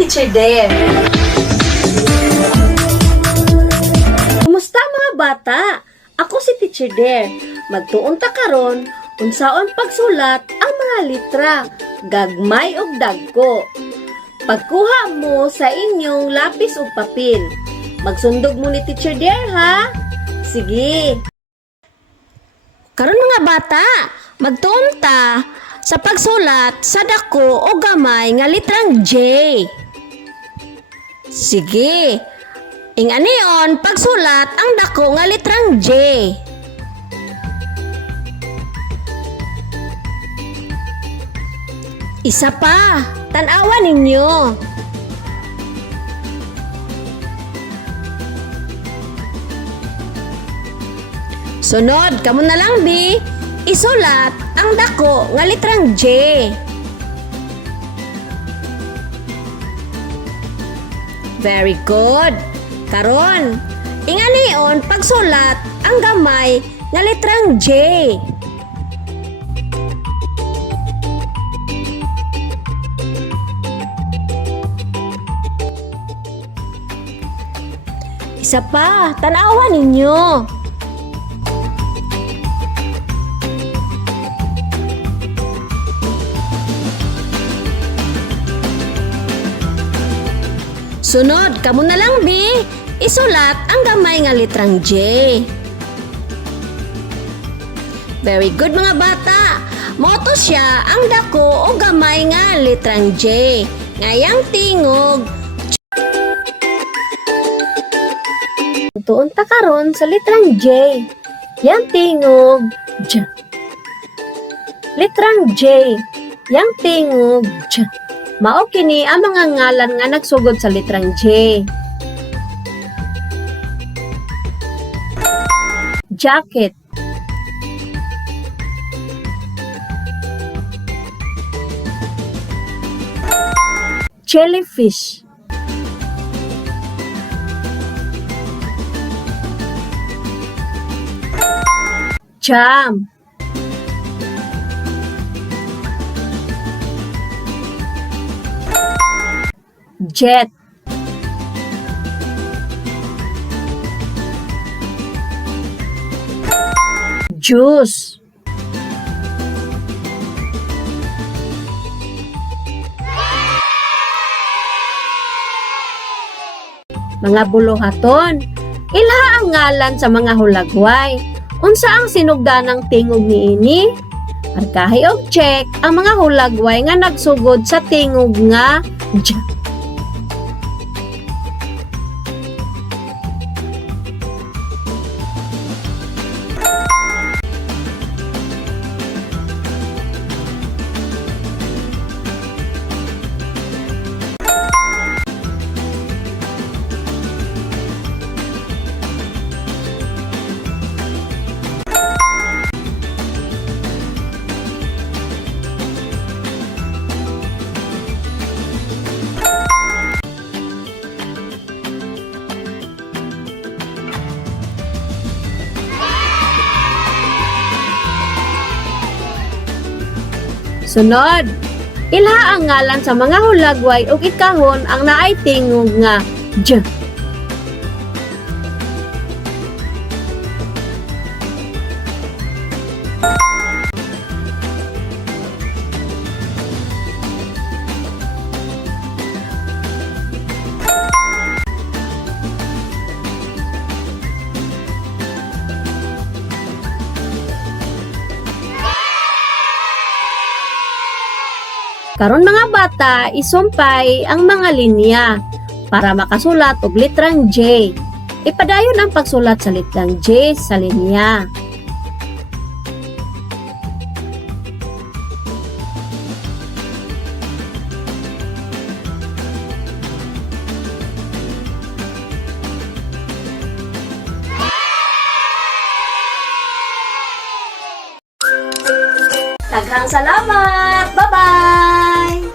Teacher Dare. Kumusta mga bata? Ako si Teacher Dare. Magtuon ta karon unsaon pagsulat ang mga litra, gagmay ug dagko. Pagkuha mo sa inyong lapis ug papel. Magsundog mo ni Teacher Dare ha. Sige. Karon mga bata, magtuon ta sa pagsulat sa dako o gamay nga litrang J. Sige. Inganion pagsulat ang dako nga litrang J. Isa pa, tan-awan ninyo. Sunod, kamo na lang bi, isulat ang dako nga litrang J. Very good. Karon, inganion pagsulat ang gamay nga litrang J. Isa pa, tanawan ninyo. Sunod, kamo na lang bi, isulat ang gamay nga litrang J. Very good mga bata. Moto siya ang dako o gamay nga litrang J. Ngayang tingog. Tuon ta karon sa litrang J. Yang tingog J. Litrang J. Yang tingog J. Mao kini ang mga ngalan nga nagsugod sa litrang J. Jacket. Jellyfish. Jam. Jet. Juice. Mga buluhaton, ilha ang ngalan sa mga hulagway. Unsa ang sinugdanang tingog niini? Markahi og check ang mga hulagway nga nagsugod sa tingog nga J. Sunod, ilha ang ngalan sa mga hulagway ug ikahon ang naay tingog nga J. Karon mga bata, isumpay ang mga linya para makasulat og litrang J. Ipadayon ang pagsulat sa litrang J sa linya. Daghang salamat! Bye-bye!